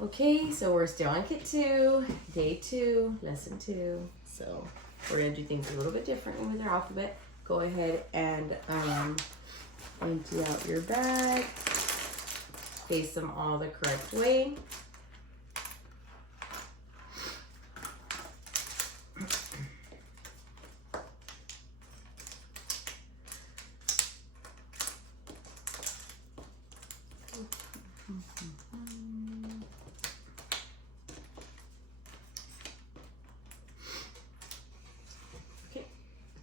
Okay, so we're still on Kit 2, Day 2, Lesson 2. So we're going to do things a little bit differently with our alphabet. Go ahead and empty out your bag. Face them all the correct way.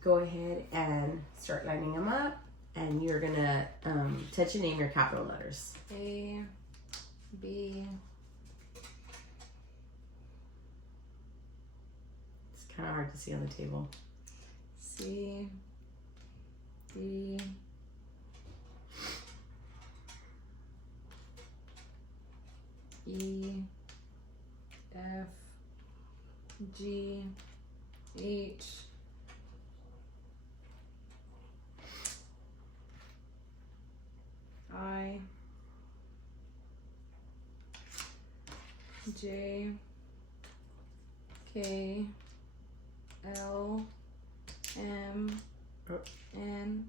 Go ahead and start lining them up, and you're gonna touch and name your capital letters. A, B. It's kind of hard to see on the table. C, D, E, F, G, H, I, J, K, L, M, N,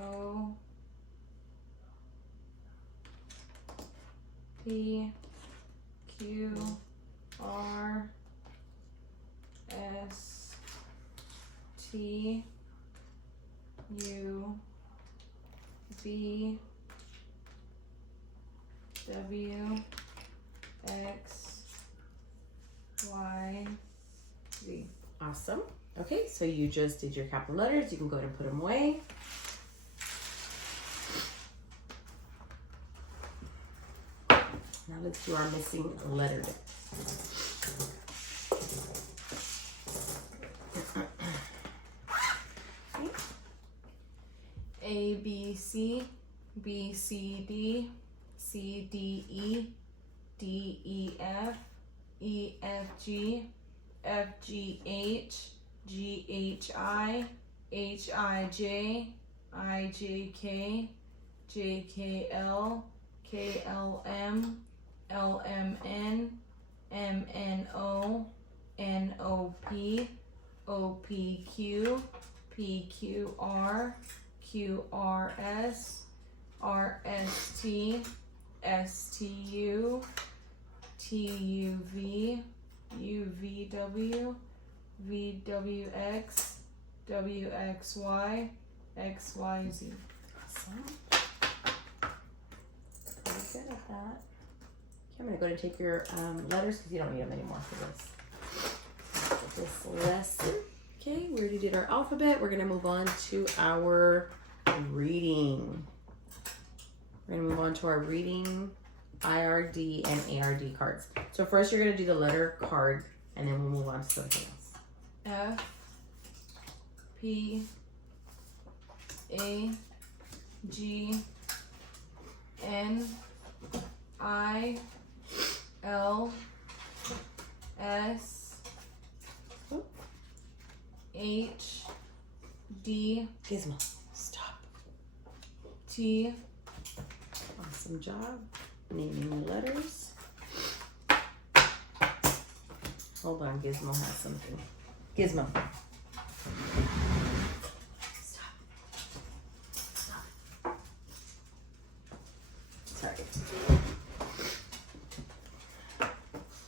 O, P, Q, R, S, T, U, V, W, X, Y, Z. Awesome. Okay, so you just did your capital letters. You can go ahead and put them away. Now let's do our missing letter. A, B, C, B, C, D, C, D, E, D, E, F, E, F, G, F, G, H, G, H, I, J, K, J, K, L, K, L, M, L, M, N, M, N, O, N, O, P, O, P, Q, P, Q, R, Q, R, S, R, S, T, S, T, U, T, U, V, U, V, W, V, W, X, W, X, Y, X, Y, Z. Awesome. Pretty good at that. Okay, I'm going to go and take your letters because you don't need them anymore for this lesson. Okay, we already did our alphabet. We're going to move on to our reading. We're going to move on to our reading IRD and ARD cards. So first you're going to do the letter card, and then we'll move on to something else. F, P, A, G, N, I, L, S, H, D, Gizmo, stop. T. Awesome job naming the letters. Hold on, Gizmo has something. Gizmo. Stop. Stop. Sorry.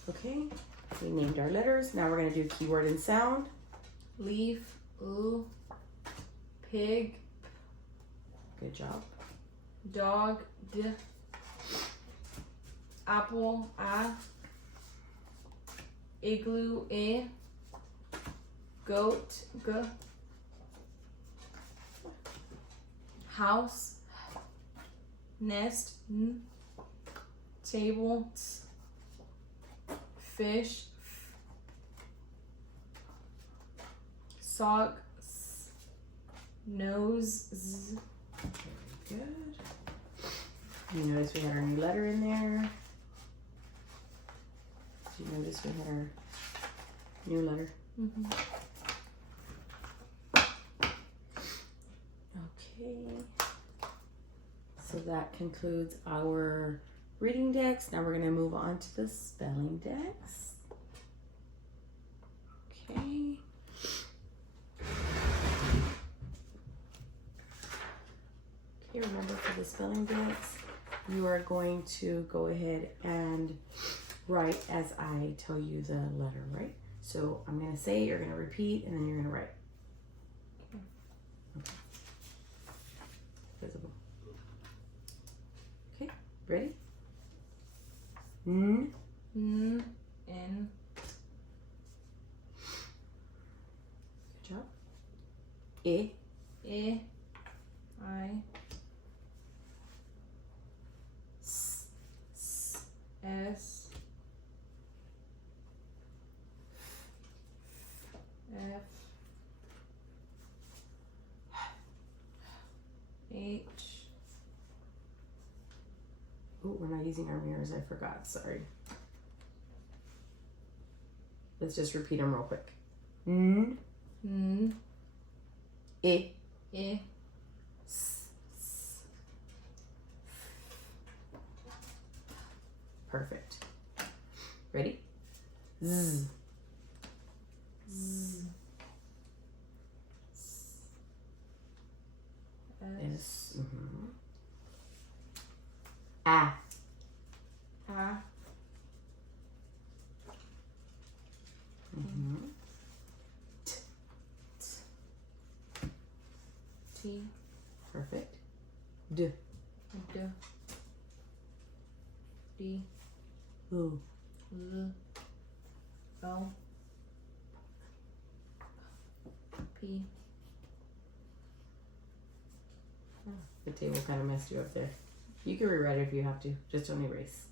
Okay, we named our letters. Now we're going to do keyword and sound. Leaf, L, pig, Good job. dog, D, apple, A, igloo, E, goat, G, house, nest, N, table, T, fish, F, sock, S, nose, Z. Very good. You notice we had our new letter in there. Did you notice we had our new letter? Mm-hmm. Okay. So that concludes our reading decks. Now we're going to move on to the spelling decks. Okay. Okay, remember for the spelling decks, you are going to go ahead and write as I tell you the letter, right? So I'm going to say, you're going to repeat, and then you're going to write. Okay. Visible. Okay, ready? N. N. N. Good job. I. I. I. S. S. S. F. H. Oh, we're not using our mirrors. I forgot. Sorry. Let's just repeat them real quick. N. N. I. I. S. S. Perfect. Ready? Z. Z. S. Mm-hmm. A. A. Mm-hmm. T. T. Perfect. D. D. D. Ooh. L. L. P. The table kind of messed you up there. You can rewrite it if you have to. Just don't erase.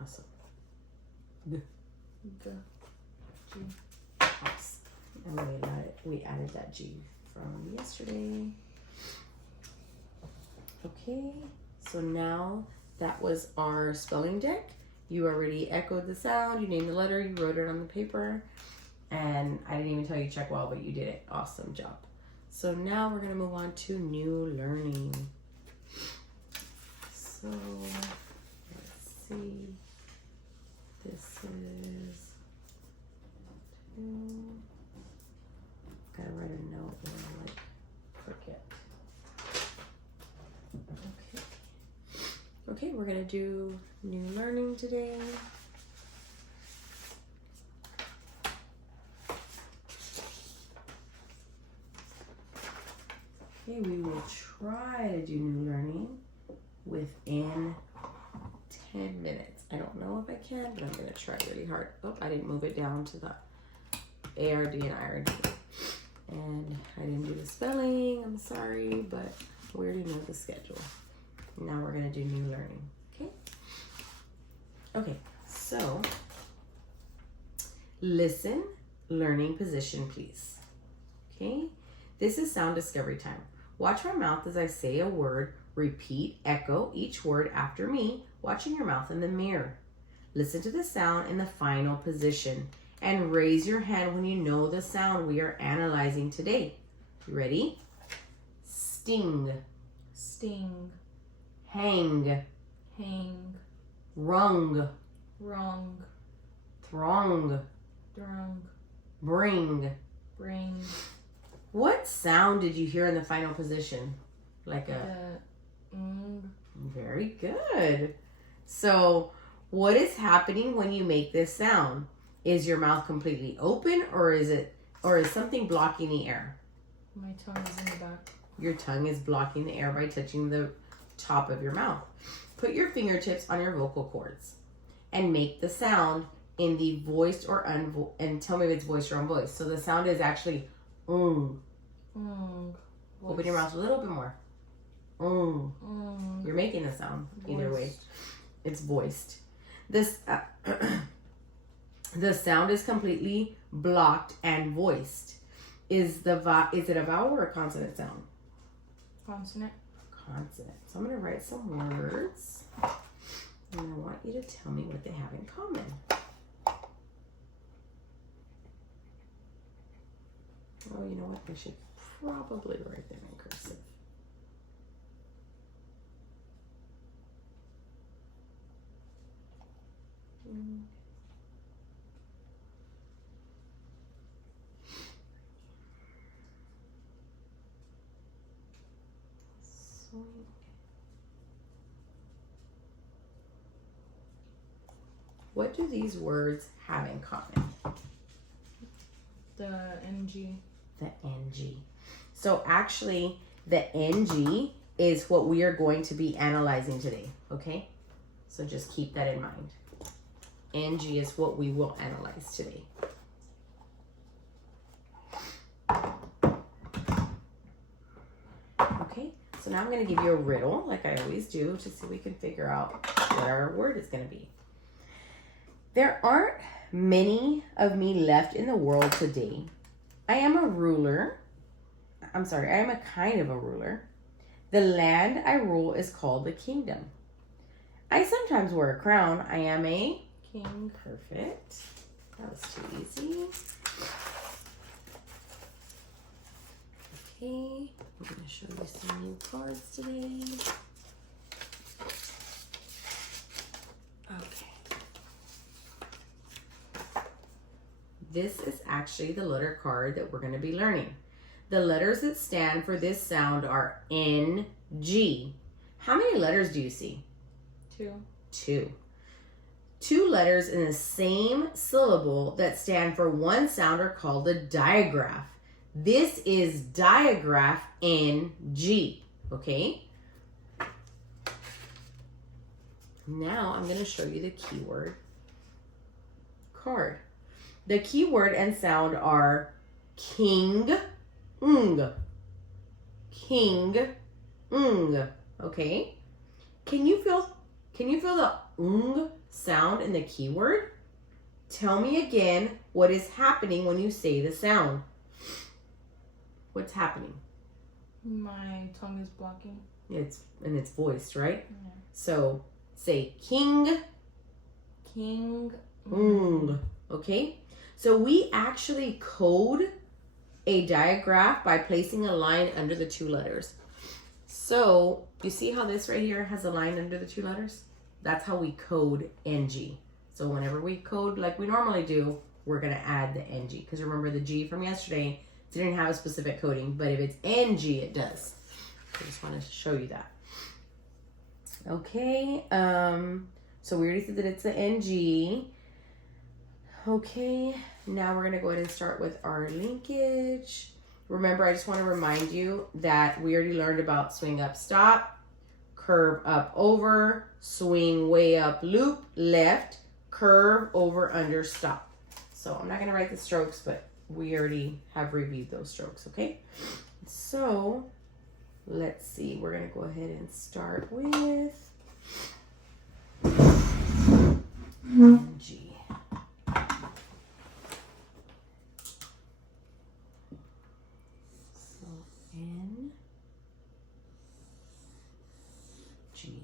Awesome. G. G. G. Awesome. And we added that G from yesterday. Okay. So now that was our spelling deck. You already echoed the sound. You named the letter. You wrote it on the paper. And I didn't even tell you check well, but you did it. Awesome job. So now we're going to move on to new learning. So let's see. This is gotta write a note or like forget. Okay. Okay, we're going to do new learning today. Okay, we will try to do new learning within 10 minutes. I don't know if I can, but I'm going to try really hard. Oh, I didn't move it down to the ARD and IRD. And I didn't do the spelling. I'm sorry, but we already know the schedule. Now we're going to do new learning. Okay? Okay, so listen, learning position, please. Okay? This is sound discovery time. Watch my mouth as I say a word. Repeat, echo each word after me, watching your mouth in the mirror. Listen to the sound in the final position and raise your hand when you know the sound we are analyzing today. You ready? Sting. Sting. Hang. Hang. Rung. Wrong. Throng. Drunk. Bring. Bring. What sound did you hear in the final position? Like a... Very good. So, what is happening when you make this sound? Is your mouth completely open or is something blocking the air? My tongue is in the back. Your tongue is blocking the air by touching the top of your mouth. Put your fingertips on your vocal cords and make the sound in the voiced or and tell me if it's voiced or unvoiced. So the sound is actually Open your mouth a little bit more. You're making the sound either way. It's voiced. This the sound is completely blocked and voiced. Is it a vowel or a consonant sound? Consonant. Consonant. So I'm going to write some words, and I want you to tell me what they have in common. Oh, you know what? I should probably write them in cursive. Swing. What do these words have in common? The NG. The NG. So actually, the NG is what we are going to be analyzing today, okay? So just keep that in mind. NG is what we will analyze today. Okay, so now I'm going to give you a riddle, like I always do, to see if we can figure out what our word is going to be. There aren't many of me left in the world today. I am a ruler. I am a kind of a ruler. The land I rule is called the kingdom. I sometimes wear a crown. I am a King. Perfect. That was too easy. Okay, I'm going to show you some new cards today. Okay. This is actually the letter card that we're going to be learning. The letters that stand for this sound are N, G. How many letters do you see? 2. 2. 2 letters in the same syllable that stand for one sound are called a digraph. This is digraph NG, okay? Now I'm going to show you the keyword card. The keyword and sound are king, king, okay? Can you feel the sound in the keyword? Tell me again what is happening when you say the sound. What's happening? My tongue is blocking. It's voiced, right? Yeah. So say king, King. okay? So we actually code a digraph by placing a line under the 2 letters. So you see how this right here has a line under the 2 letters? That's how we code NG. So whenever we code like we normally do, we're going to add the NG. Because remember the G from yesterday didn't have a specific coding, but if it's NG, it does. I just want to show you that. Okay, so we already said that it's the NG. Okay, now we're going to go ahead and start with our linkage. Remember, I just want to remind you that we already learned about swing up, stop, curve up, over, swing way up, loop, left, curve, over, under, stop. So I'm not going to write the strokes, but we already have reviewed those strokes, okay? So let's see. We're going to go ahead and start with NG. So N, G.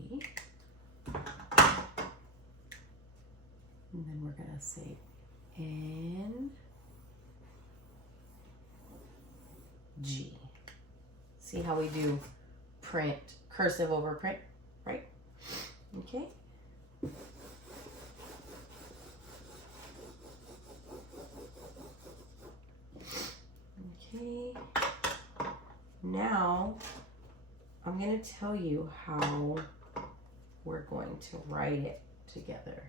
And then we're going to say N, G. See how we do print, cursive over print, right? Okay. Okay. Now, I'm going to tell you how we're going to write it together.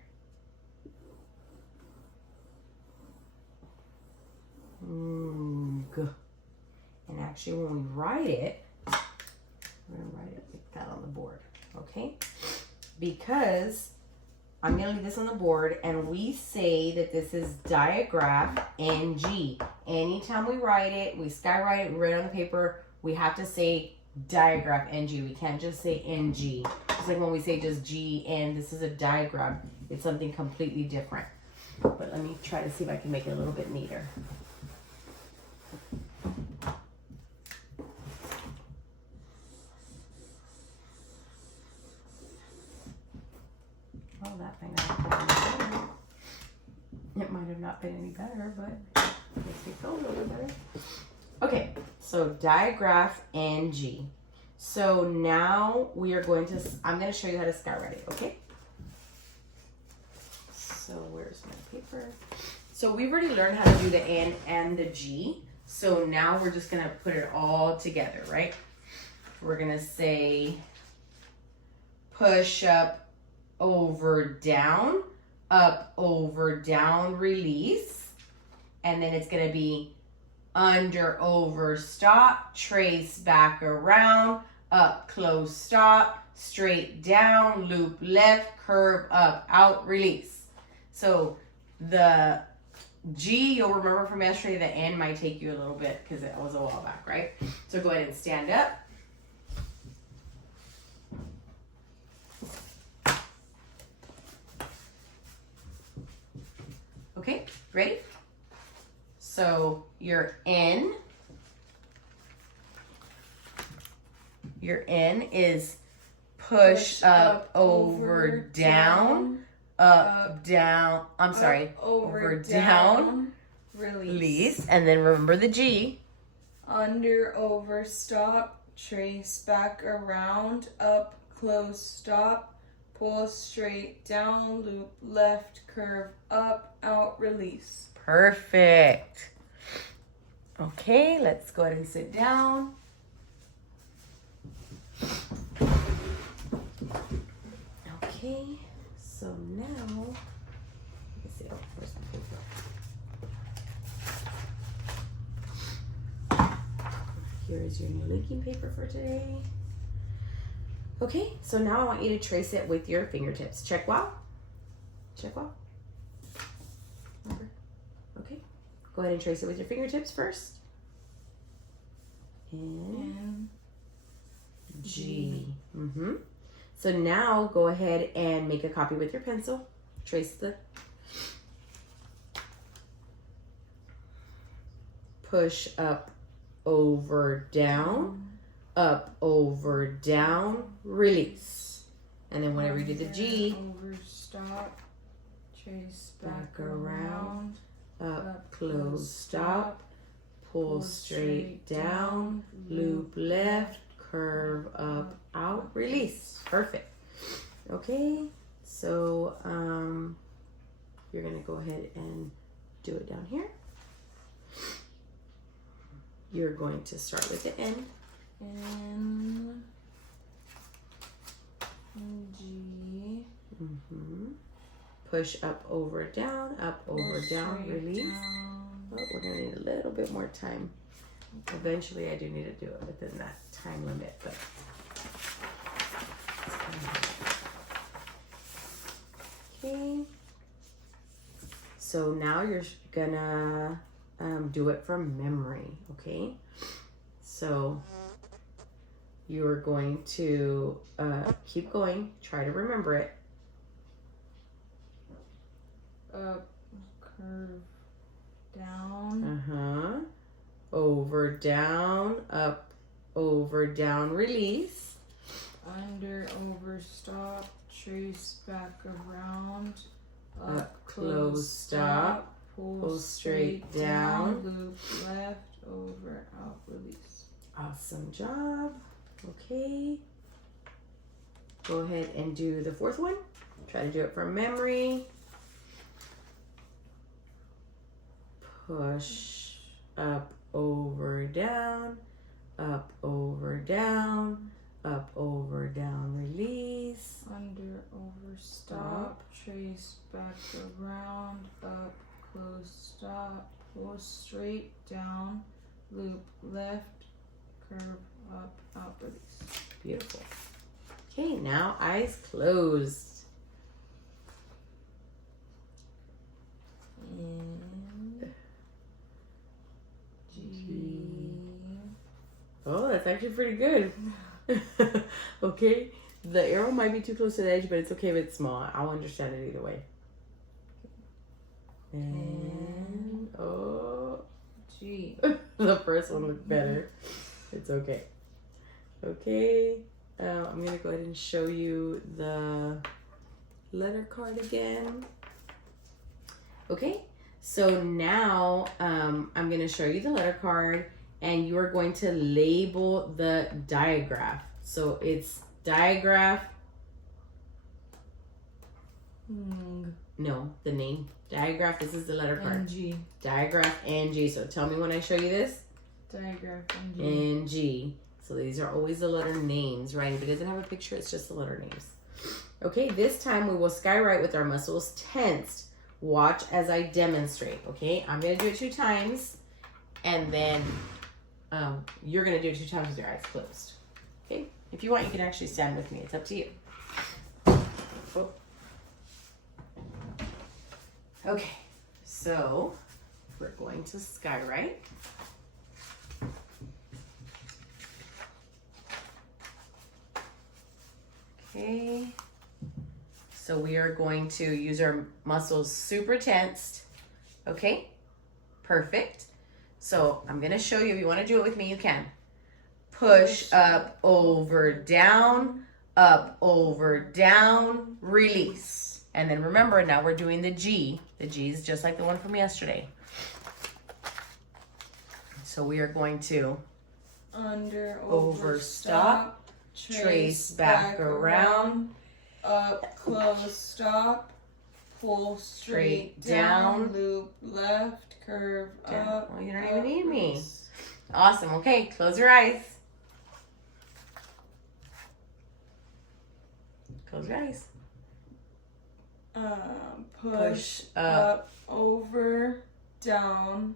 And actually when we write it, we're going to write it like that on the board, okay? Because I'm going to leave this on the board and we say that this is digraph NG. Anytime we write it, we skywrite it, we write it on the paper, we have to say digraph NG. We can't just say NG. It's like when we say just G and this is a digraph. It's something completely different. But let me try to see if I can make it a little bit neater. Well, that might not have been any better. It might have not been any better, but it makes me feel a little bit better. Okay, so digraph NG. So now we are going to, I'm going to show you how to skywrite it, okay? So where's my paper? So we've already learned how to do the N and the G. So now we're just going to put it all together, right? we're gonna say push up, over, down, up, over, down, release. And then it's gonna be under, over, stop, trace back around, up, close, stop, straight down, loop left, curve up, out, release. So the G, you'll remember from yesterday, the N might take you a little bit because it was a while back, right? So go ahead and stand up. Okay, ready? So your N is push up, over, down, up, down. I'm sorry, over, down, release. And then remember the G. Under, over, stop, trace back around, up, close, stop, pull straight down, loop left, curve up, out, release. Perfect. Okay, let's go ahead and sit down. Okay, so now, let's see, where's the paper? Here is your new linking paper for today. Okay, so now I want you to trace it with your fingertips. Check wow. Check wow. Okay, go ahead and trace it with your fingertips first. N, G. Mm-hmm. So now go ahead and make a copy with your pencil. Trace the push up, over, down, up, over, down, release. And then whenever you do the G, over, stop, trace back around, up, close, stop, pull straight down, loop left, curve up, out, release. Perfect. Okay, so you're gonna go ahead and do it down here. You're going to start with the N. N, G. Mm-hmm. Push up, over, down, Straight release. down. Oh, we're gonna need a little bit more time. Eventually, I do need to do it within that time limit, but. Okay. So now you're gonna do it from memory, okay? So you're going to keep going, try to remember it. Up, curve, down. Uh-huh. Over, down, up, over, down, release. Under, over, stop, trace back around, Up, close, stop, pull straight down. loop left, over, out, release. Awesome job. Okay. Go ahead and do the fourth one. Try to do it from memory. Push up, over, down, up, over, down, up, over, down, release. Under, over, stop, trace back around, up, close, stop, pull straight down, loop left, curve up, out, release. Beautiful. Okay, now eyes closed. And G. Oh, that's actually pretty good. Okay, the arrow might be too close to the edge, but it's okay if it's small. I'll understand it either way. And oh, G. the first one looked better. It's okay. Okay, I'm gonna go ahead and show you the letter card again. Okay, so now I'm gonna show you the letter card, and you are going to label the digraph. So it's digraph. No, the name. Digraph, this is the letter card. NG. Digraph NG. So tell me when I show you this. Digraph NG. NG. So these are always the letter names, right? If it doesn't have a picture, it's just the letter names. Okay, this time we will skywrite with our muscles tensed. Watch as I demonstrate, okay? I'm going to do it 2 times, and then you're going to do it 2 times with your eyes closed. Okay? If you want, you can actually stand with me. It's up to you. Oh. Okay, so we're going to skywrite. Okay. So we are going to use our muscles super tensed. Okay, perfect. So I'm gonna show you, if you wanna do it with me, you can. Push, up, over, down, release. And then remember, now we're doing the G. The G is just like the one from yesterday. So we are going to under, over, stop, trace back around, up, close, stop, pull straight down, loop left, curve down. up. Well, you don't even need me. Awesome. Okay, close your eyes. Close your eyes. Push up, over, down,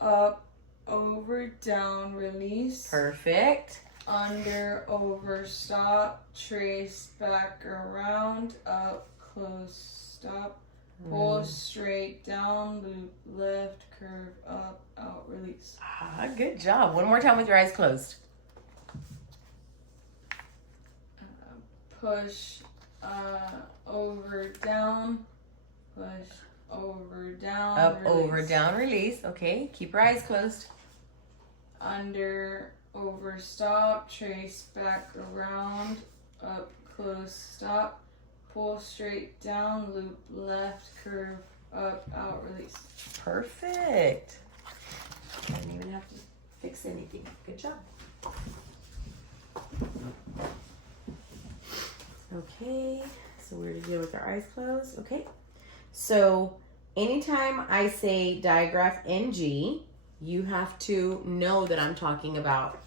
up, over, down, release. Perfect. Under, over, stop, trace back around, up, close, stop, pull straight down, loop left, curve up, out, release. Ah, good job. One more time with your eyes closed. Push over, down, push over, down, Up, release. over, down, release. Okay, keep your eyes closed. Under, over, stop, trace back around, up, close, stop, pull straight down, loop left, curve up, out, release. Perfect. I didn't even have to fix anything. Good job. Okay, so we're gonna do it with our eyes closed. Okay, so anytime I say digraph NG, you have to know that I'm talking about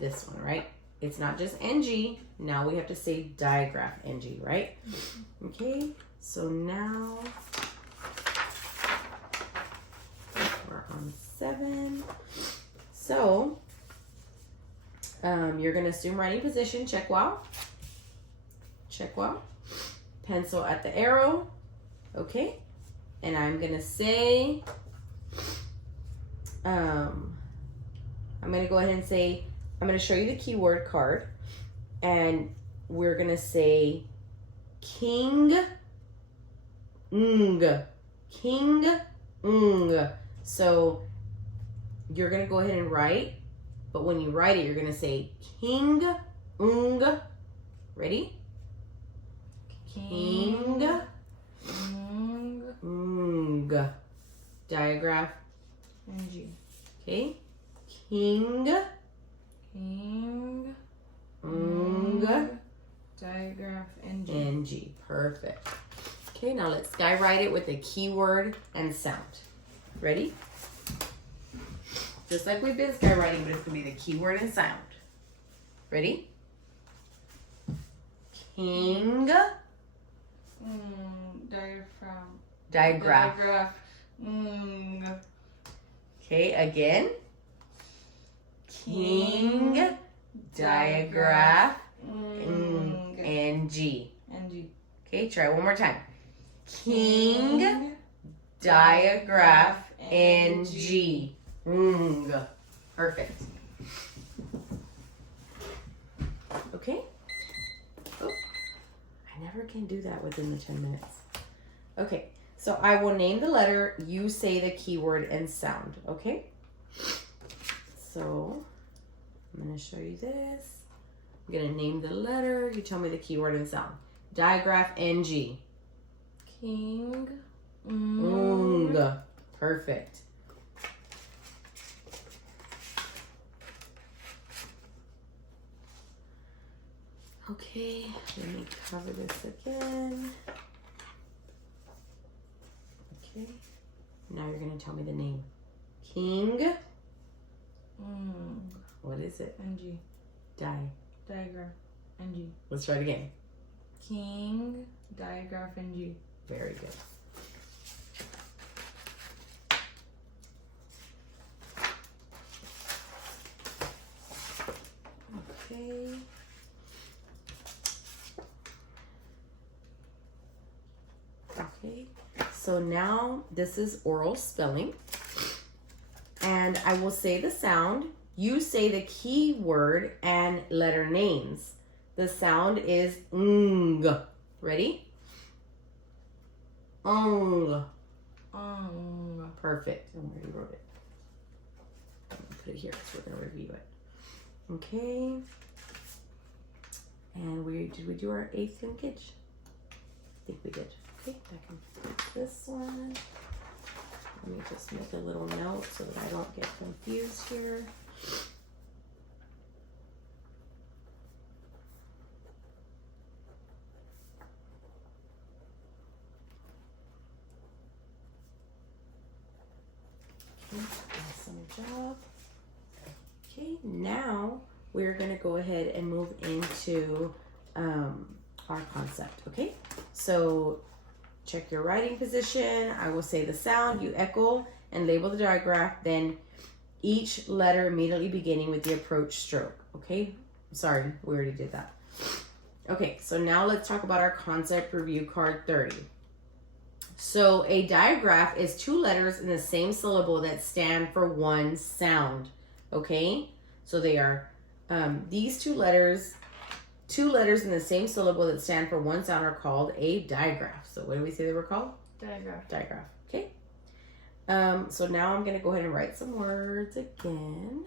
this one, right? It's not just NG. Now we have to say digraph NG, right? Okay, so now we're on 7. So you're gonna assume writing position, check wow. Check wow. Pencil at the arrow. Okay. And I'm gonna say, I'm gonna go ahead and say, I'm gonna show you the keyword card, and we're gonna say king, king, So you're gonna go ahead and write, but when you write it, you're gonna say king, ready? King, digraph NG. Okay. King, digraph NG. NG. Perfect. Okay, now let's skywrite it with the keyword and sound. Ready? Just like we've been skywriting, but it's gonna be the keyword and sound. Ready? King, digraph. Okay, again. King, digraph, NG. Okay, try one more time. King, digraph, NG. Perfect. Okay. Oh, I never can do that within the 10 minutes. Okay, so I will name the letter, you say the keyword and sound, okay? So I'm gonna show you this. I'm gonna name the letter, you tell me the keyword and sound. Digraph NG. King. Perfect. Okay, let me cover this again. Okay, now you're gonna tell me the name. King. What is it? NG. Digraph. NG. Let's try it again. King. Digraph. NG. Very good. Okay. Okay. So now this is oral spelling. And I will say the sound. You say the keyword and letter names. The sound is ng. Ready? Ng. Perfect. I already wrote it. I'm gonna put it here because we're gonna review it. Okay. And did we do our 8th linkage? I think we did. Okay, I can put this one. Let me just make a little note so that I don't get confused here. Okay, awesome job. Okay, now we're going to go ahead and move into our concept, okay? So check your writing position. I will say the sound, you echo and label the digraph, then each letter immediately beginning with the approach stroke, okay? Sorry, we already did that. Okay, so now let's talk about our concept review card 30. So a digraph is 2 letters in the same syllable that stand for one sound, okay? So they are these 2 letters in the same syllable that stand for one sound are called a digraph. So what did we say they were called? Digraph. Digraph, okay? So now I'm gonna go ahead and write some words again.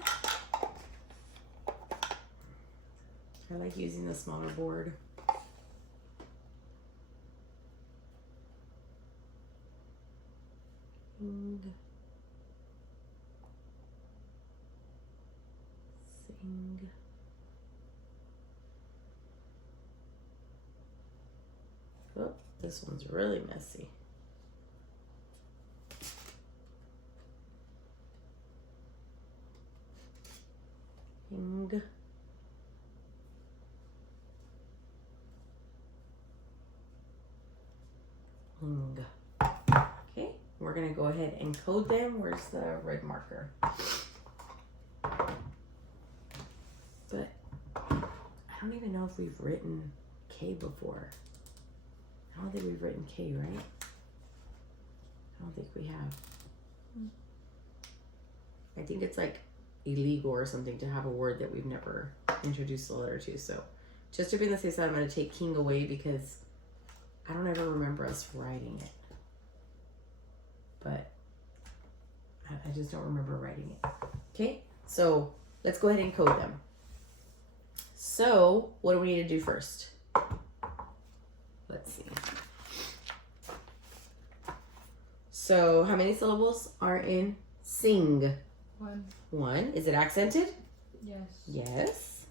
I like using the smaller board. Sing. Oh, this one's really messy. Sing. Okay, we're gonna go ahead and code them. Where's the red marker? But I don't even know if we've written K before. I don't think we've written K, right? I don't think we have. I think it's like illegal or something to have a word that we've never introduced the letter to. So just to be on the safe side, I'm going to take king away because I don't ever remember us writing it. But I just don't remember writing it. Okay, so let's go ahead and code them. So what do we need to do first? Let's see. So how many syllables are in sing? 1. 1. Is it accented? Yes. Yes.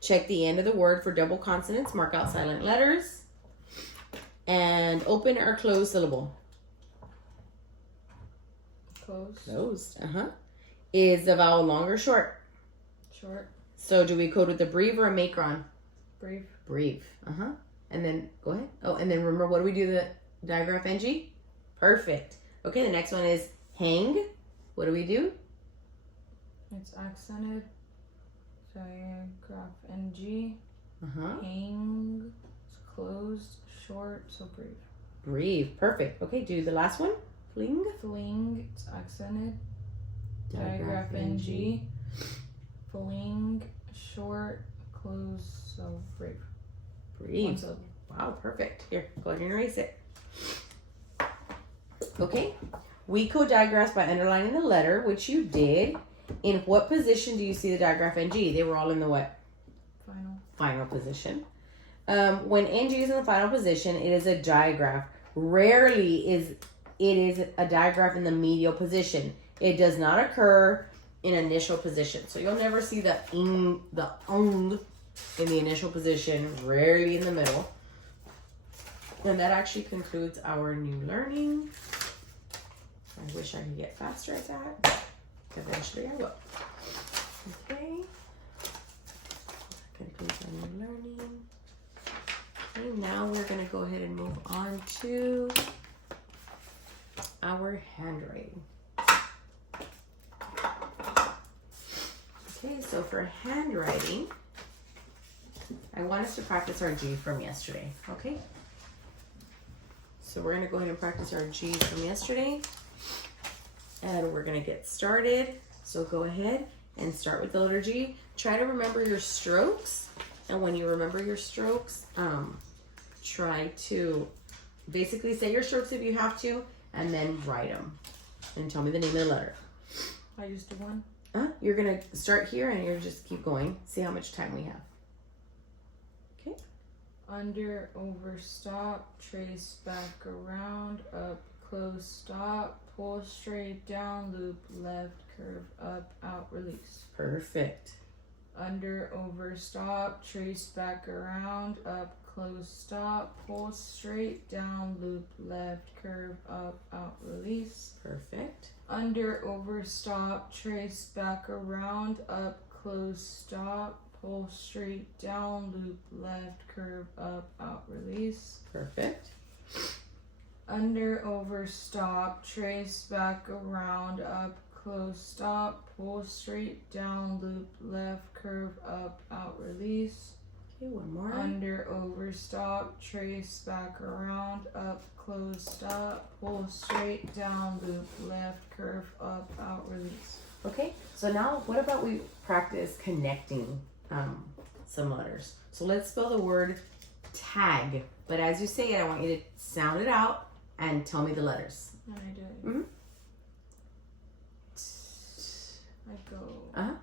Check the end of the word for double consonants. Mark out silent letters. And open or close syllable. Closed. Closed. Is the vowel long or short? Short. So do we code with a breve or a macron? Brief. Breve. And then go ahead. Oh, and then remember, what do we do? The digraph NG? Perfect. Okay, the next one is hang. What do we do? It's accented. Digraph NG. Hang. It's closed. Short. So brief. Breve. Perfect. Okay, do the last one. Fling. Fling. It's accented. Digraph NG. Fling. Short. Closed. So brief. Breve. Wow, perfect. Here, go ahead and erase it. Okay, we code digraphs by underlining the letter, which you did. In what position do you see the digraph NG? They were all in the what? Final position. When NG is in the final position, it is a digraph. Rarely is it a digraph in the medial position. It does not occur in initial position. So you'll never see the ing, the ung in the initial position, rarely in the middle. And that actually concludes our new learning. I wish I could get faster at that. Eventually I will. Okay. concludes our new learning. Okay, now we're going to go ahead and move on to our handwriting. Okay, so for handwriting, I want us to practice our G from yesterday, okay? So we're going to go ahead and practice our G from yesterday, and we're going to get started. So go ahead and start with the letter G. Try to remember your strokes, and when you remember your strokes, try to basically say your strokes if you have to, and then write them, and tell me the name of the letter. I just do one. You're gonna start here, and you're just keep going. See how much time we have. Okay. Under, over, stop, trace back around, up, close, stop, pull straight down, loop, left, curve, up, out, release. Perfect. Under, over, stop, trace back around, up, close, stop, pull straight down, loop, left, curve, up, out, release. Perfect. Under, over, stop, trace back around, up, close, stop, pull straight down, loop, left, curve, up, out, release. Perfect. Under, over, stop, trace back around, up, close, stop, pull straight down, loop, left, curve, up, out, release. Okay, one more. Under, over, stop, trace back around, up, close, stop, pull straight down, loop, left, curve, up, out, release. Okay, so now what about we practice connecting some letters? So let's spell the word tag, but as you say it, I want you to sound it out and tell me the letters. And I do it. Mm-hmm. I go. Uh-huh.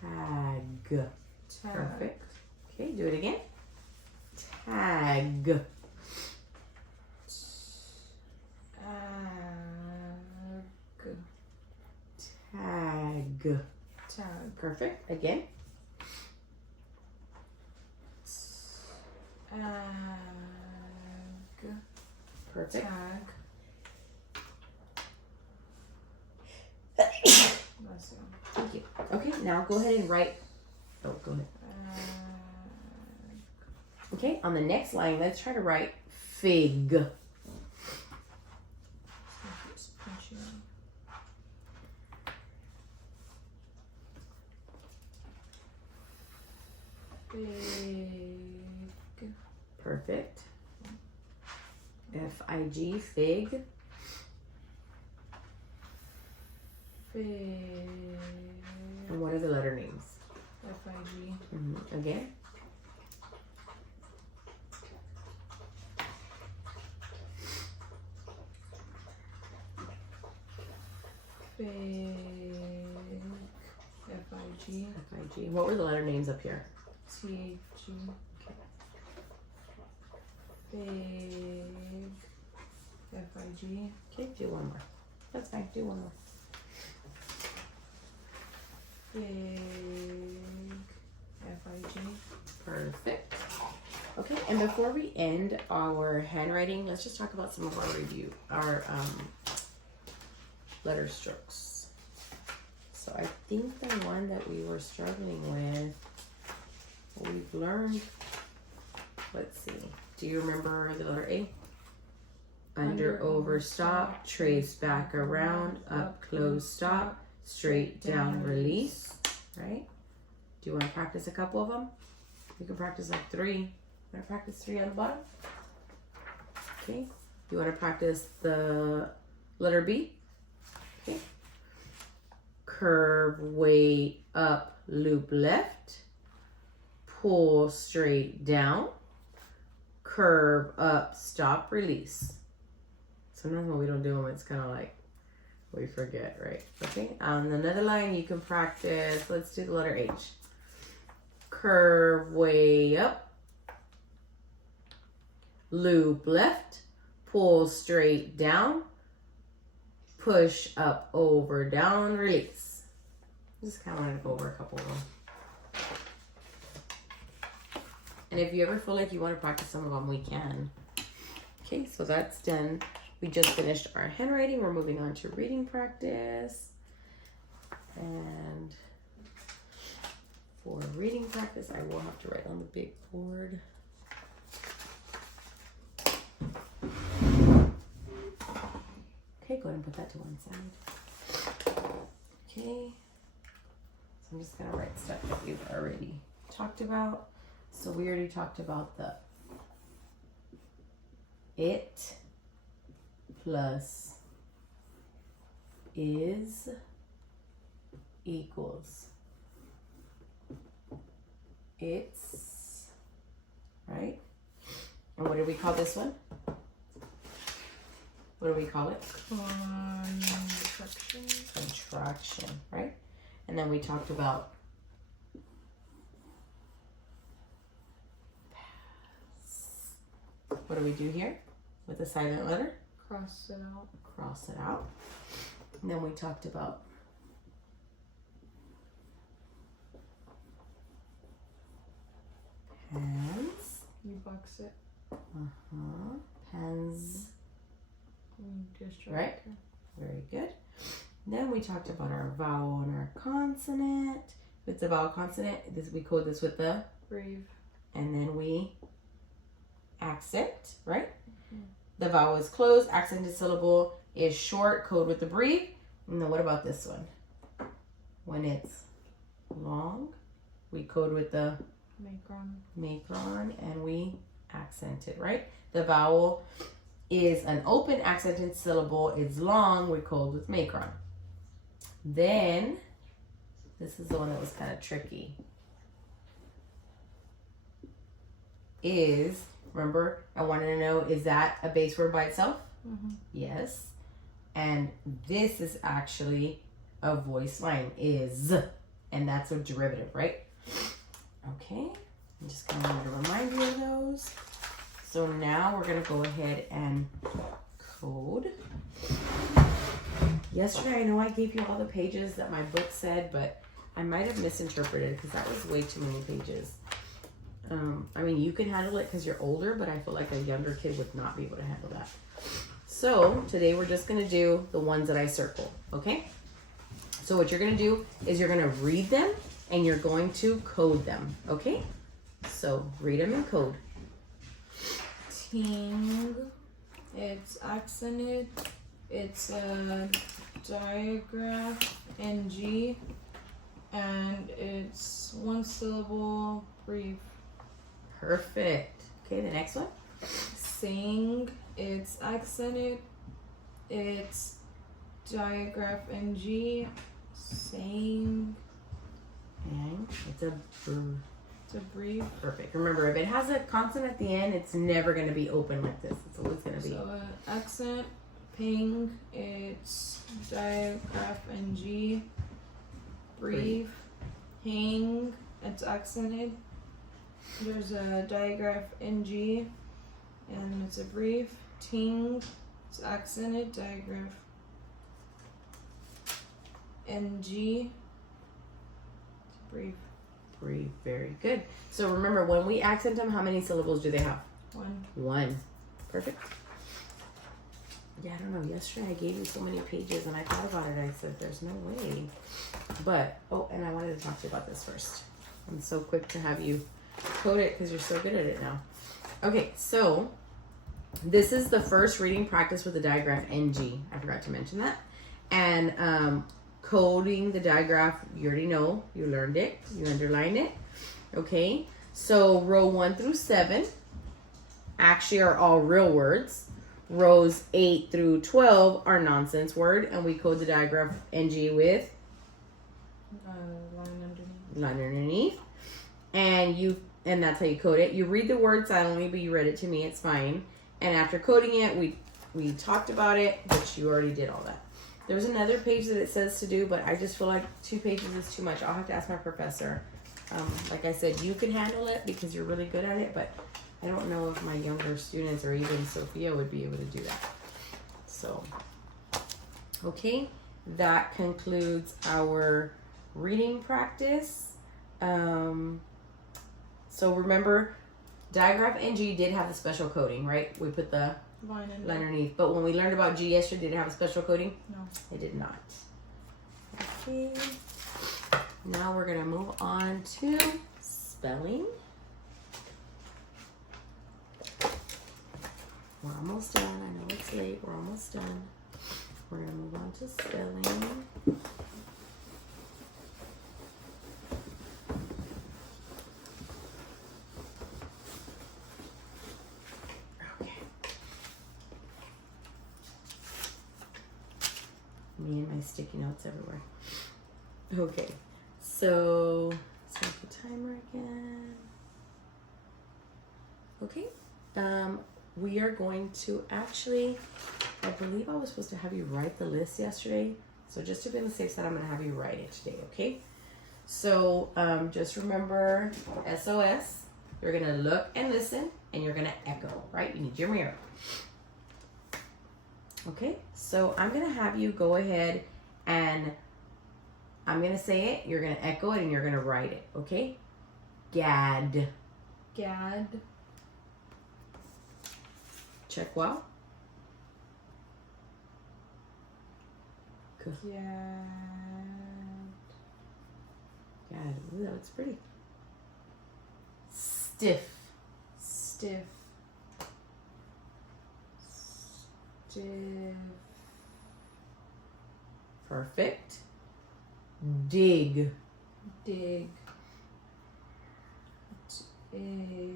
Tag. Tag. Perfect. Okay, do it again. Tag. Tag. Tag. Perfect. Again. Perfect. Tag. Thank you. Okay, now go ahead and write. Oh, go ahead. Okay, on the next line, let's try to write fig. Fig. Perfect. F-I-G, fig. Fig. And what are the letter names? F-I-G. Again. Fig. F-I-G. F-I-G. What were the letter names up here? T-H-G. Fig. F-I-G. Okay, do one more. That's fine, do one more. Fig. F-I-G. Perfect. Okay, and before we end our handwriting, let's just talk about some of our letter strokes. So I think the one that we were struggling with, we've learned, let's see. Do you remember the letter A? Under, over, stop, trace back around, up, close, stop, straight down, release, right? Do you want to practice a couple of them? You can practice like 3. You want to practice 3 on the bottom? Okay. You want to practice the letter B? Okay. Curve way up, loop left, pull straight down, curve up, stop, release. Sometimes when we don't do them, it's kind of like we forget, right? Okay, on another line, you can practice, let's do the letter H. Curve way up, loop left, pull straight down, push up, over, down, release. Just kind of want to go over a couple of them. And if you ever feel like you want to practice some of them, we can. Okay, so that's done. We just finished our handwriting. We're moving on to reading practice. for reading practice, I will have to write on the big board. Okay, go ahead and put that to one side. Okay. So I'm just gonna write stuff that we've already talked about. So we already talked about the it plus is equals it's, right? And what do we call this one? What do we call it? Contraction. Contraction, right? And then we talked about pass. What do we do here with the silent letter? Cross it out. Cross it out. And then we talked about pens. You box it. Pens. Just right? Very good. Then we talked about our vowel and our consonant. If it's a vowel consonant, we code this with the brave. And then we accent, right? Mm-hmm. The vowel is closed, accented syllable is short, code with the breve. And then what about this one? When it's long, we code with the macron, and we accent it, right? The vowel is an open accented syllable, it's long, we code with macron. Then, this is the one that was kind of tricky. Is, remember, I wanted to know, is that a base word by itself? Mm-hmm. Yes. And this is actually a voice line, is. And that's a derivative, right? Okay. I'm just going to remind you of those. So now we're going to go ahead and code. Yesterday, I know I gave you all the pages that my book said, but I might have misinterpreted because that was way too many pages. I mean, you can handle it because you're older, but I feel like a younger kid would not be able to handle that. So today we're just going to do the ones that I circle, okay? So what you're going to do is you're going to read them and you're going to code them, okay? So read them and code. Ting, it's accented, it's a digraph NG, and it's one syllable brief. Perfect. Okay, the next one. Sing, it's accented, it's digraph NG, sing, and it's a brief. Perfect. Remember, if it has a consonant at the end, it's never going to be open like this. It's always going to be. So accent, ping, it's digraph NG, brief, hang, it's accented. There's a digraph NG, and it's a brief. Ting, it's accented, digraph NG, it's a brief. Brief. Very good. So remember, when we accent them, how many syllables do they have? One. Perfect. Yeah, I don't know. Yesterday I gave you so many pages and I thought about it. I said, there's no way. But, oh, and I wanted to talk to you about this first. I'm so quick to have you code it because you're so good at it now. Okay, so this is the first reading practice with the digraph NG. I forgot to mention that. And coding the digraph, you already know. You learned it. You underlined it. Okay, so row 1 through 7 actually are all real words. Rows 8 through 12 are nonsense word, and we code the digraph NG with line underneath. And that's how you code it. You read the word silently, but you read it to me. It's fine. And after coding it, we talked about it, but you already did all that. There's another page that it says to do, but I just feel like 2 pages is too much. I'll have to ask my professor. Like I said, you can handle it because you're really good at it, but I don't know if my younger students or even Sophia would be able to do that. So, okay, that concludes our reading practice. So remember, digraph NG did have the special coding, right? We put the line underneath. But when we learned about G yesterday, did it have a special coding? No. It did not. Okay. Now we're gonna move on to spelling. We're almost done. I know it's late. We're almost done. We're gonna move on to spelling. Okay. Me and my sticky notes everywhere. Okay, so start the timer again. Okay, we are going to actually, I believe I was supposed to have you write the list yesterday. So just to be on the safe side, I'm gonna have you write it today, okay? So just remember SOS, you're gonna look and listen and you're gonna echo, right? You need your mirror. Okay, so I'm gonna have you go ahead and I'm gonna say it, you're gonna echo it, and you're gonna write it, okay? Gad. Gad. Check well. Good. Gad. Gad. Ooh, that looks pretty. Stiff. Stiff. Stiff. Perfect. Dig. Dig. Dig.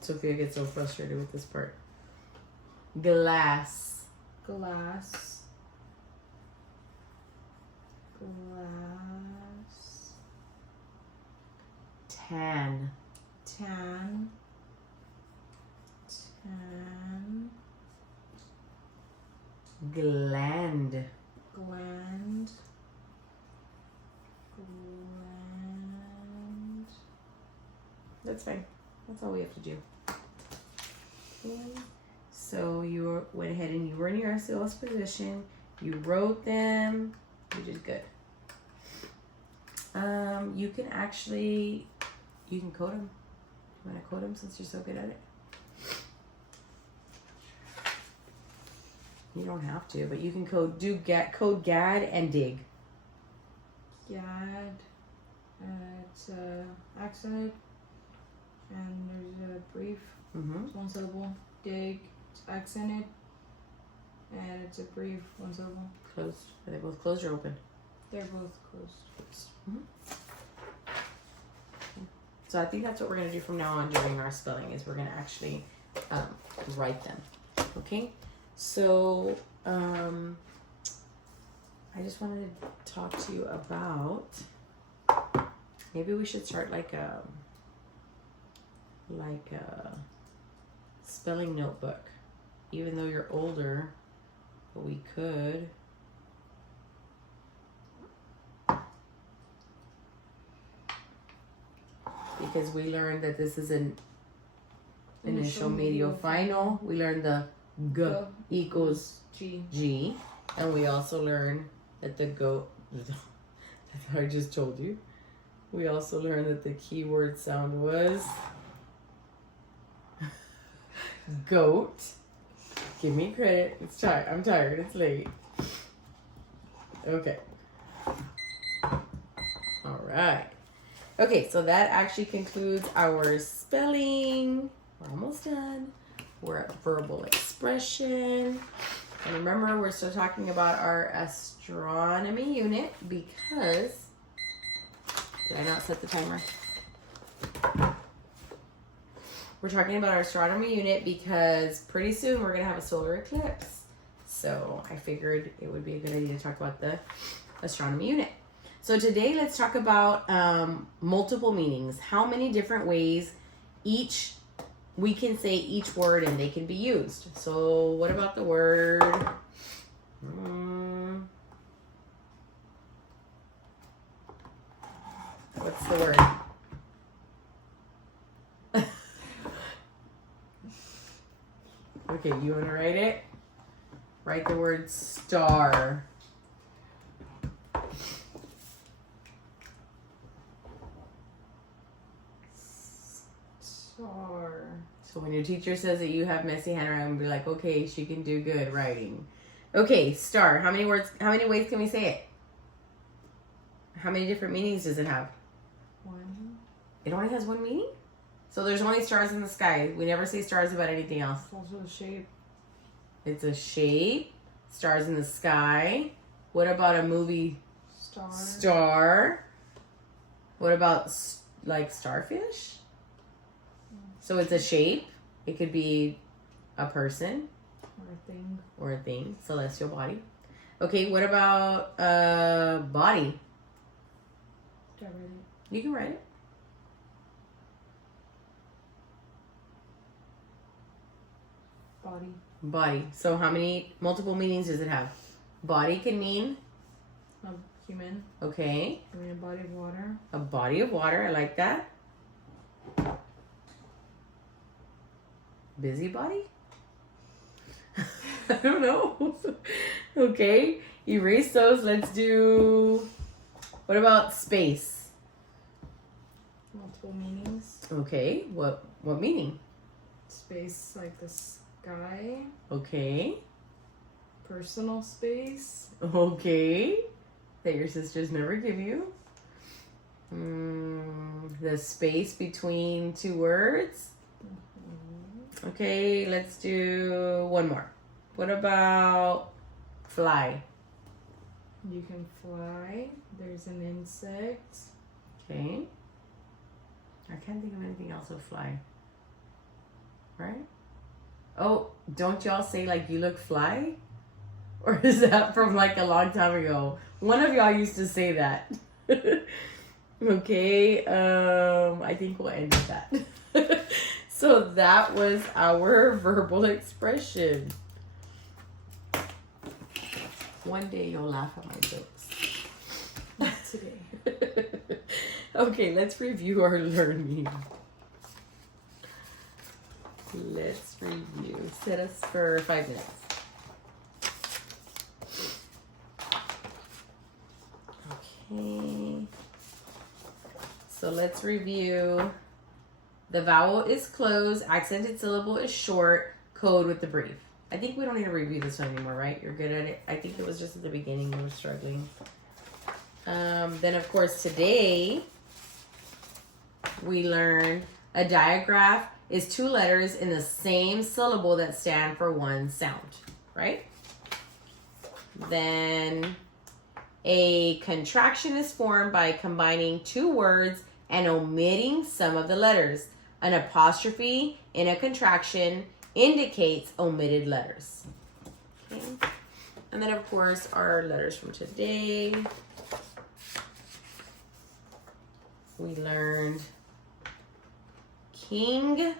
Sophia gets so frustrated with this part. Glass. Glass. Glass. Tan. Tan. Tan. Gland. Gland. Gland. That's fine. That's all we have to do. Okay. So you went ahead and you were in your SOS position. You wrote them. You did good. You can actually, you can code them. You want to code them since you're so good at it? You don't have to, but you can code GAD and dig. Gad. It's accented. And there's a brief. Mm-hmm. It's one syllable. Dig. It's accented. And it's a brief. One syllable. Closed. Are they both closed or open? They're both closed. Mm-hmm. So I think that's what we're going to do from now on during our spelling is we're going to actually write them. Okay? So I just wanted to talk to you about, maybe we should start like a spelling notebook. Even though you're older, but we could. Because we learned that this is an initial, medial, final. We learned the G equals G. And we also learned that the go, that's what I just told you. We also learned that the keyword sound was goat. Give me credit. It's tired. I'm tired. It's late. Okay. All right. Okay, so that actually concludes our spelling. We're almost done. We're at verbal expression. And remember, we're still talking about our astronomy unit because, did I not set the timer? We're talking about our astronomy unit because pretty soon we're going to have a solar eclipse. So I figured it would be a good idea to talk about the astronomy unit. So today let's talk about multiple meanings. How many different ways we can say each word and they can be used. So what about the word? What's the word? Okay, you want to write it? Write the word star. Star. So when your teacher says that you have messy handwriting, be like, okay, she can do good writing. Okay, star. How many ways can we say it? How many different meanings does it have? 1. It only has one meaning? So there's only stars in the sky. We never say stars about anything else. It's also a shape. It's a shape. Stars in the sky. What about a movie? Star. What about like starfish? So it's a shape. It could be a person. Or a thing. Celestial body. Okay, what about body? Did I write it? You can write it. Body. Body. So how many multiple meanings does it have? Body can mean A human. okay. I mean a body of water. A body of water. I like that. Busybody? I don't know. Okay. Erase those. Let's do. What about space? Multiple meanings. Okay. What meaning? Space like the sky. Okay. Personal space. Okay. That your sisters never give you. The space between two words. Okay, let's do one more. What about fly? You can fly. There's an insect. Okay. I can't think of anything else with fly. Right? Oh, don't y'all say like you look fly? Or is that from like a long time ago? One of y'all used to say that. Okay, I think we'll end with that. So that was our verbal expression. One day you'll laugh at my jokes. Not today. Okay, let's review our learning. Let's review. Set us for 5 minutes. Okay. So let's review. The vowel is closed. Accented syllable is short. Code with the brief. I think we don't need to review this one anymore, right? You're good at it. I think it was just at the beginning we were struggling. Then, of course, today we learned a digraph is 2 letters in the same syllable that stand for one sound, right? Then a contraction is formed by combining 2 words and omitting some of the letters. An apostrophe in a contraction indicates omitted letters. Okay. And then, of course, our letters from today. We learned king.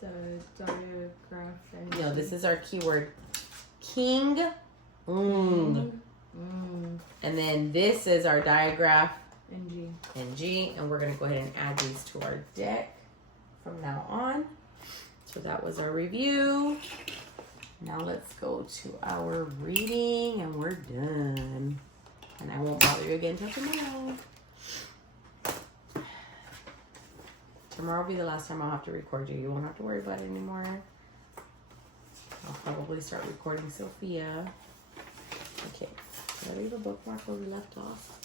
The digraph. No, this is our keyword. King. And then this is our digraph. NG. And we're going to go ahead and add these to our deck from now on. So that was our review. Now let's go to our reading and we're done. And I won't bother you again till tomorrow. Tomorrow will be the last time I'll have to record you. You won't have to worry about it anymore. I'll probably start recording Sophia. Okay. Did I leave a bookmark where we left off?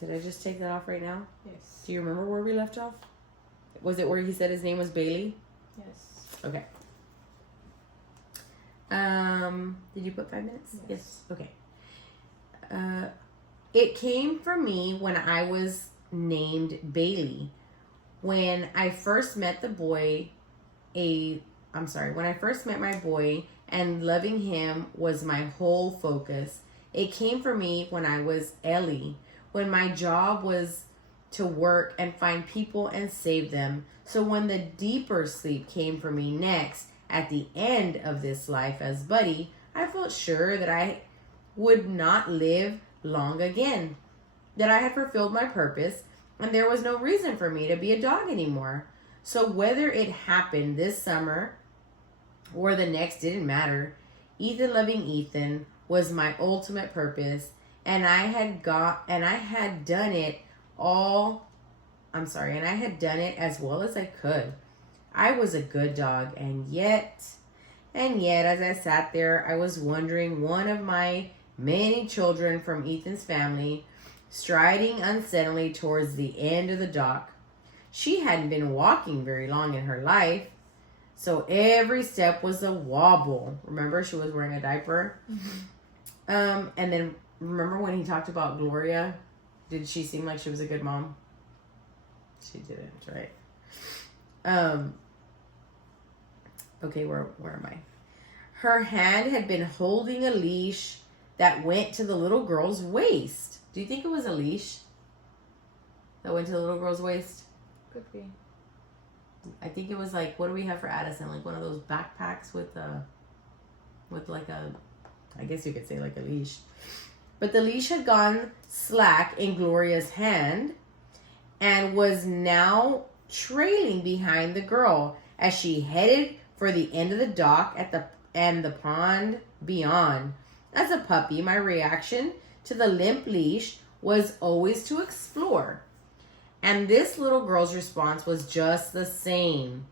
Did I just take that off right now? Yes. Do you remember where we left off? Was it where he said his name was Bailey? Yes. Okay. Did you put 5 minutes? Yes. Okay. It came from me when I was named Bailey. When I first met my boy and loving him was my whole focus. It came for me when I was Ellie, when my job was to work and find people and save them. So when the deeper sleep came for me next, at the end of this life as Buddy, I felt sure that I would not live long again, that I had fulfilled my purpose, and there was no reason for me to be a dog anymore. So whether it happened this summer or the next didn't matter. Ethan loving Ethan was my ultimate purpose, and I had done it as well as I could. I was a good dog, and yet And yet, as I sat there, I was wondering one of my many children from Ethan's family striding unsteadily towards the end of the dock. She hadn't been walking very long in her life, so every step was a wobble. Remember, she was wearing a diaper? And then, remember when he talked about Gloria? Did she seem like she was a good mom? She didn't, right? Okay, where am I? Her hand had been holding a leash that went to the little girl's waist. Do you think it was a leash that went to the little girl's waist? Could be. I think it was like, what do we have for Addison? Like one of those backpacks with like a, I guess you could say like a leash. But the leash had gone slack in Gloria's hand and was now trailing behind the girl as she headed for the end of the dock and the pond beyond. As a puppy, my reaction to the limp leash was always to explore. And this little girl's response was just the same.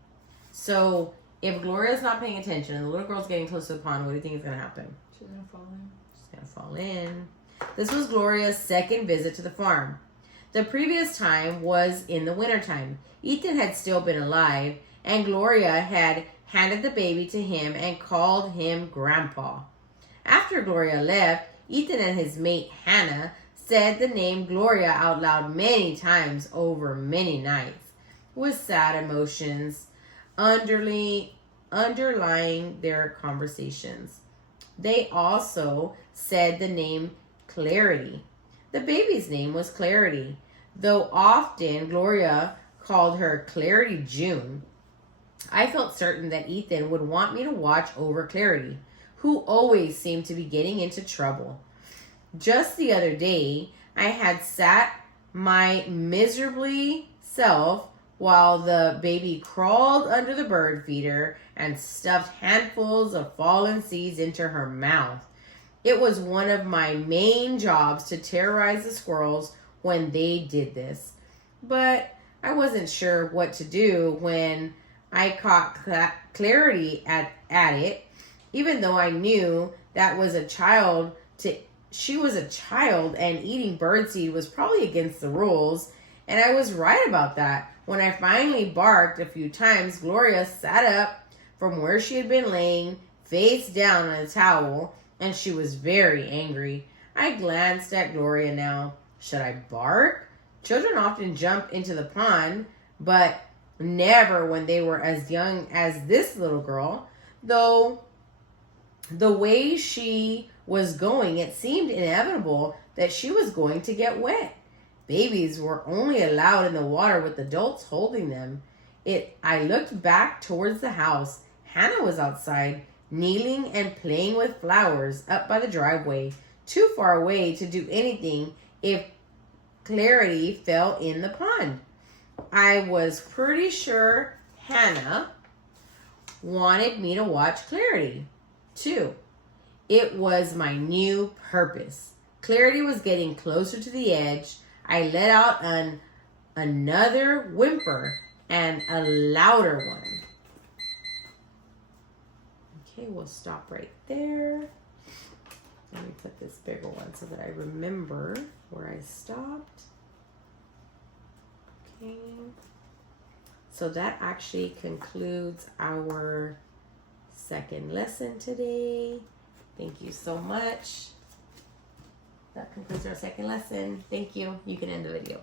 So if Gloria's not paying attention and the little girl's getting close to the pond, what do you think is going to happen? She's gonna fall in. She's going to fall in. This was Gloria's second visit to the farm. The previous time was in the wintertime. Ethan had still been alive, and Gloria had handed the baby to him and called him Grandpa. After Gloria left, Ethan and his mate Hannah said the name Gloria out loud many times over many nights, with sad emotions underlying their conversations. They also said the name Clarity. The baby's name was Clarity, though often Gloria called her Clarity June. I felt certain that Ethan would want me to watch over Clarity, who always seemed to be getting into trouble. Just the other day, I had sat my miserably self while the baby crawled under the bird feeder and stuffed handfuls of fallen seeds into her mouth. It was one of my main jobs to terrorize the squirrels when they did this. But I wasn't sure what to do when I caught Clarity at it, even though I knew that was she was a child and eating birdseed was probably against the rules, and I was right about that. When I finally barked a few times, Gloria sat up from where she had been laying, face down on a towel, and she was very angry. I glanced at Gloria now. Should I bark? Children often jump into the pond, but never when they were as young as this little girl, though the way she was going, it seemed inevitable that she was going to get wet. Babies were only allowed in the water with adults holding them. I looked back towards the house. Hannah was outside, kneeling and playing with flowers up by the driveway, too far away to do anything if Clarity fell in the pond. I was pretty sure Hannah wanted me to watch Clarity, too. It was my new purpose. Clarity was getting closer to the edge. I let out another whimper and a louder one. Okay, we'll stop right there. Let me put this bigger one so that I remember where I stopped. Okay. So that actually concludes our second lesson today. Thank you so much. That concludes our second lesson. Thank you. You can end the video.